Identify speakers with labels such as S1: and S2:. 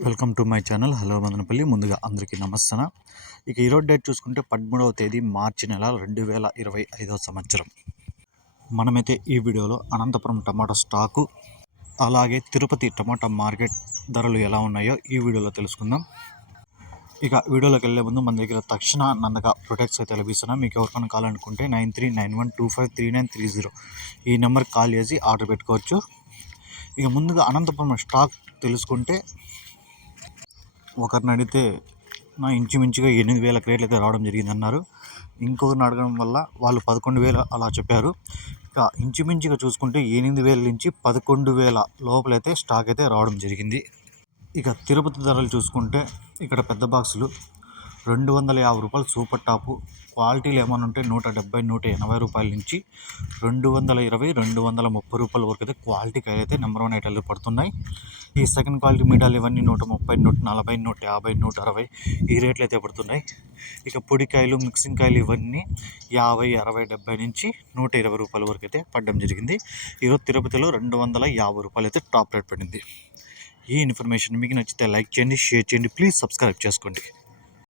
S1: Welcome to my channel. Hello Madanapalle. ముందుగా అందరికీ నమస్తన. ఇక ఈరోజు డేట్ చూసుకుంటే పదమూడవ తేదీ మార్చి నెల రెండు వేల ఇరవై ఐదవ సంవత్సరం. మనమైతే ఈ వీడియోలో అనంతపురం టమాటా స్టాకు అలాగే తిరుపతి టమాటా మార్కెట్ ధరలు ఎలా ఉన్నాయో ఈ వీడియోలో తెలుసుకుందాం. ఇక వీడియోలోకి వెళ్ళే ముందు మన దగ్గర తక్షణ నందక ప్రొడక్ట్స్ అయితే లభిస్తున్నాయి మీకు ఎవరికైనా కావాలనుకుంటే nine three nine one two five three nine three zero ఈ నెంబర్కి కాల్ చేసి ఆర్డర్ పెట్టుకోవచ్చు. ఇక ముందుగా అనంతపురం స్టాక్ తెలుసుకుంటే ఒకరిని అడిగితే నా ఇంచుమించుగా ఎనిమిది వేల క్రేట్లు అయితే రావడం జరిగింది అన్నారు. ఇంకొకరిని అడగడం వల్ల వాళ్ళు పదకొండు వేలు అలా చెప్పారు. ఇక ఇంచుమించుగా చూసుకుంటే ఎనిమిది వేల నుంచి పదకొండు వేల లోపలైతే స్టాక్ అయితే రావడం జరిగింది. ఇక తిరుపతి ధరలు చూసుకుంటే ఇక్కడ పెద్ద బాక్సులు. రెండు వందల యాభై రూపాయలు సూపర్ టాపు. క్వాలిటీలు ఏమైనా ఉంటే నూట డెబ్బై నూట ఎనభై రూపాయల నుంచి రెండు వందల ఇరవై రెండు వందల ముప్పై రూపాయల వరకు అయితే క్వాలిటీకి అయితే నెంబర్ వన్ ఐటెంలు పడుతున్నాయి. ఈ సెకండ్ క్వాలిటీ మీడియాలు ఇవన్నీ నూట ముప్పై నూట నలభై నూట యాభై నూట అరవై ఈ రేట్లు అయితే పడుతున్నాయి. ఇక పొడికాయలు మిక్సింగ్ కాయలు ఇవన్నీ యాభై అరవై డెబ్బై నుంచి నూట ఇరవై రూపాయల వరకు అయితే పడడం జరిగింది. ఈరోజు తిరుపతిలో రెండు వందల యాభై రూపాయలు అయితే టాప్ రేట్ పడింది. ఈ ఇన్ఫర్మేషన్ మీకు నచ్చితే లైక్ చేయండి షేర్ చేయండి ప్లీజ్ సబ్స్క్రైబ్ చేసుకోండి.